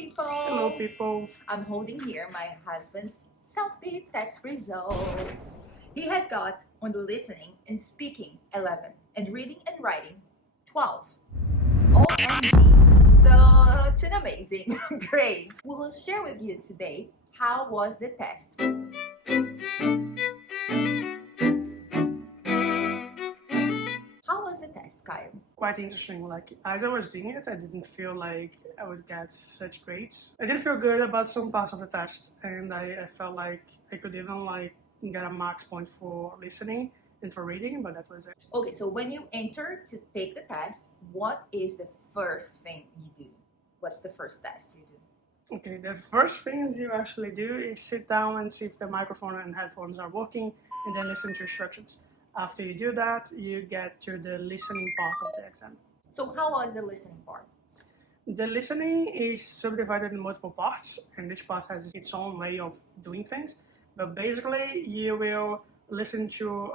people! Hello people! I'm holding here my husband's CELPIP test results. He has got on the listening and speaking 11 and reading and writing 12. OMG! Such an amazing grade! We will share with you today how was the test. How was the test, Kyle? Quite interesting. Like as I was doing it, I didn't feel like I would get such grades. I did feel good about some parts of the test, and I felt like I could even get a max point for listening and for reading, but that was it. Okay, so when you enter to take the test, what is the first thing you do? What's the first test you do? Okay, the first things you actually do is sit down and see if the microphone and headphones are working, and then listen to instructions. After you do that, you get to the listening part of the exam. So how was the listening part? The listening is subdivided in multiple parts, and each part has its own way of doing things. But basically, you will listen to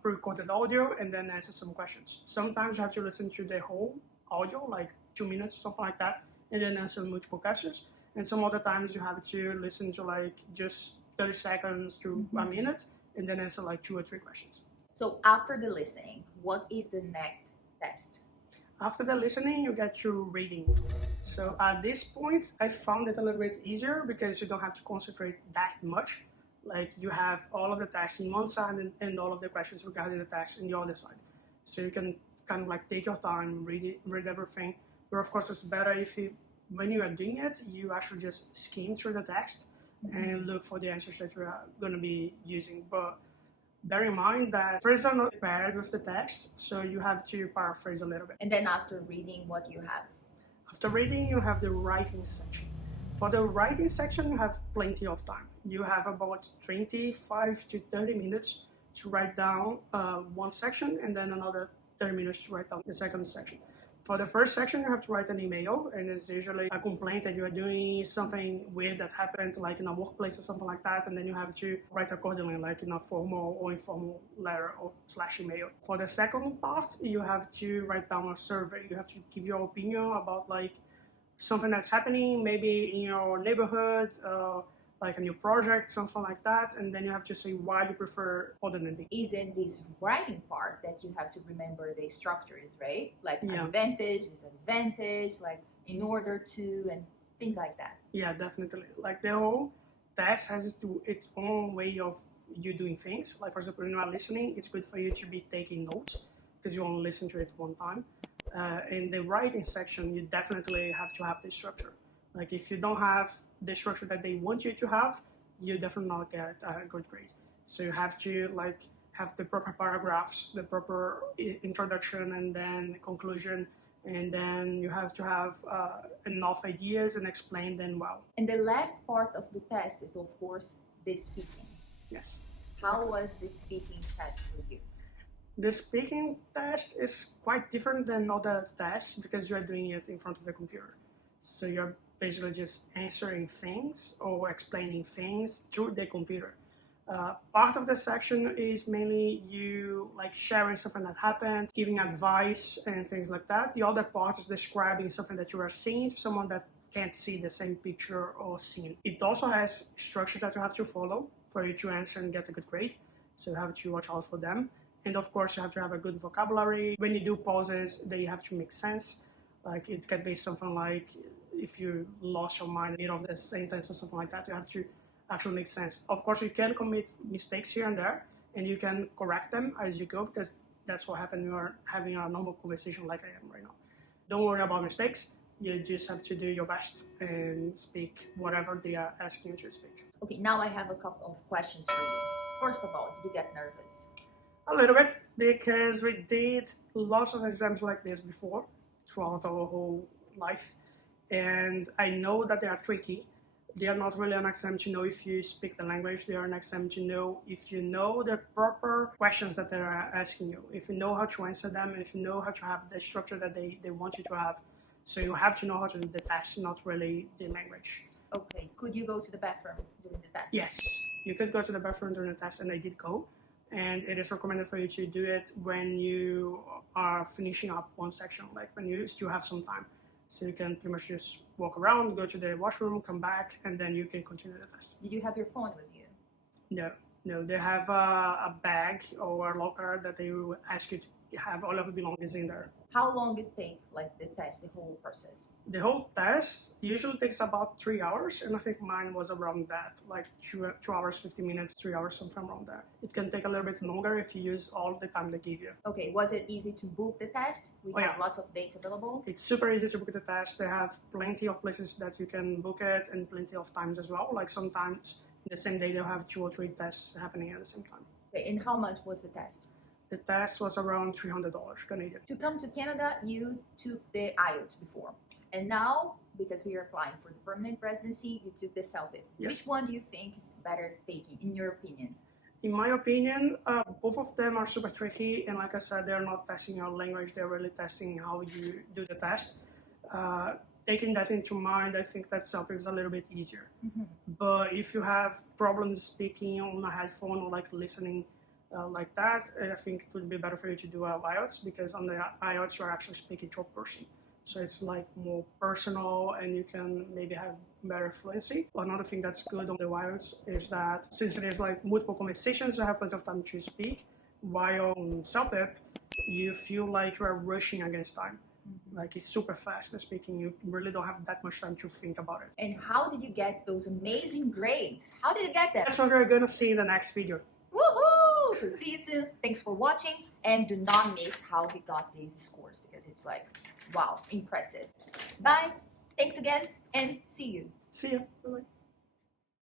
pre-recorded audio and then answer some questions. Sometimes you have to listen to the whole audio, like 2 minutes or something like that, and then answer multiple questions. And some other times you have to listen to like just 30 seconds to a minute, and then answer like 2 or 3 questions. So after the listening, what is the next test? After the listening, you get to reading. So at this point, I found it a little bit easier because you don't have to concentrate that much. Like you have all of the text in one side and all of the questions regarding the text in the other side. So you can kind of like take your time, read everything. But of course, it's better if when you are doing it, you actually just skim through the text and look for the answers that you are going to be using. But bear in mind that first I'm not prepared with the text, so you have to paraphrase a little bit. And then after reading, what you have? After reading, you have the writing section. For the writing section, you have plenty of time. You have about 25 to 30 minutes to write down one section and then another 30 minutes to write down the second section. For the first section, you have to write an email, and it's usually a complaint that you are doing something weird that happened, like in a workplace or something like that, and then you have to write accordingly, like in a formal or informal letter or / email. For the second part, you have to write down a survey. You have to give your opinion about like something that's happening, maybe in your neighborhood, like a new project, something like that, and then you have to say why you prefer other than B. Is in this writing part that you have to remember the structures, right? Like Yeah. advantage, disadvantage, like in order to, and things like that. Yeah, definitely. Like the whole test has its own way of you doing things. Like for example, when you are listening, it's good for you to be taking notes because you only listen to it one time. In the writing section, you definitely have to have the structure. Like if you don't have the structure that they want you to have, you definitely not get a good grade. So you have to like have the proper paragraphs, the proper introduction, and then conclusion, and then you have to have enough ideas and explain them well. And the last part of the test is, of course, the speaking. Yes. How was the speaking test for you? The speaking test is quite different than other tests because you're doing it in front of the computer. So you're basically just answering things or explaining things through the computer. Part of the section is mainly you like sharing something that happened, giving advice and things like that. The other part is describing something that you are seeing to someone that can't see the same picture or scene. It also has structures that you have to follow for you to answer and get a good grade. So you have to watch out for them. And of course, you have to have a good vocabulary. When you do pauses, they have to make sense. Like it can be something like if you lost your mind in the middle of the sentence or something like that, you have to actually make sense. Of course, you can commit mistakes here and there, and you can correct them as you go because that's what happens when you're having a normal conversation like I am right now. Don't worry about mistakes. You just have to do your best and speak whatever they are asking you to speak. Okay, now I have a couple of questions for you. First of all, did you get nervous? A little bit, because we did lots of exams like this before throughout our whole life. And I know that they are tricky. They are not really an exam to know if you speak the language. They are an exam to know if you know the proper questions that they are asking you, if you know how to answer them, and if you know how to have the structure that they want you to have. So you have to know how to do the test, not really the language. Okay, could you go to the bathroom during the test? Yes, you could go to the bathroom during the test, and I did go. And it is recommended for you to do it when you are finishing up one section, like when you still have some time. So you can pretty much just walk around, go to the washroom, come back, and then you can continue the test. Did you have your phone with you? No, they have a bag or a locker that they will ask you to have all of your belongings in there. How long did it take, like the test, the whole process? The whole test usually takes about 3 hours, and I think mine was around that, like 2 hours, 50 minutes, 3 hours, something around that. It can take a little bit longer if you use all the time they give you. Okay, was it easy to book the test? We have lots of dates available. It's super easy to book the test. They have plenty of places that you can book it and plenty of times as well. Like sometimes in the same day they'll have 2 or 3 tests happening at the same time. Okay, and how much was the test? The test was around $300 Canadian. To come to Canada, you took the IELTS before. And now, because we are applying for the permanent residency, you took the CELPIP. Yes. Which one do you think is better taking, in your opinion? In my opinion, both of them are super tricky. And like I said, they're not testing your language. They're really testing how you do the test. Taking that into mind, I think that CELPIP is a little bit easier. But if you have problems speaking on a headphone or like listening like that, I think it would be better for you to do a IELTS, because on the IELTS you're actually speaking to a person. So it's like more personal and you can maybe have better fluency. Another thing that's good on the IELTS is that since there's like multiple conversations, you have plenty of time to speak. While on CELPIP, you feel like you're rushing against time. Like it's super fast the speaking. You really don't have that much time to think about it. And how did you get those amazing grades? How did you get them? That's what we're gonna see in the next video. Woohoo! So see you soon. Thanks for watching, and do not miss how he got these scores, because it's like, wow, impressive. Bye. Thanks again, and see you. See ya. Bye-bye.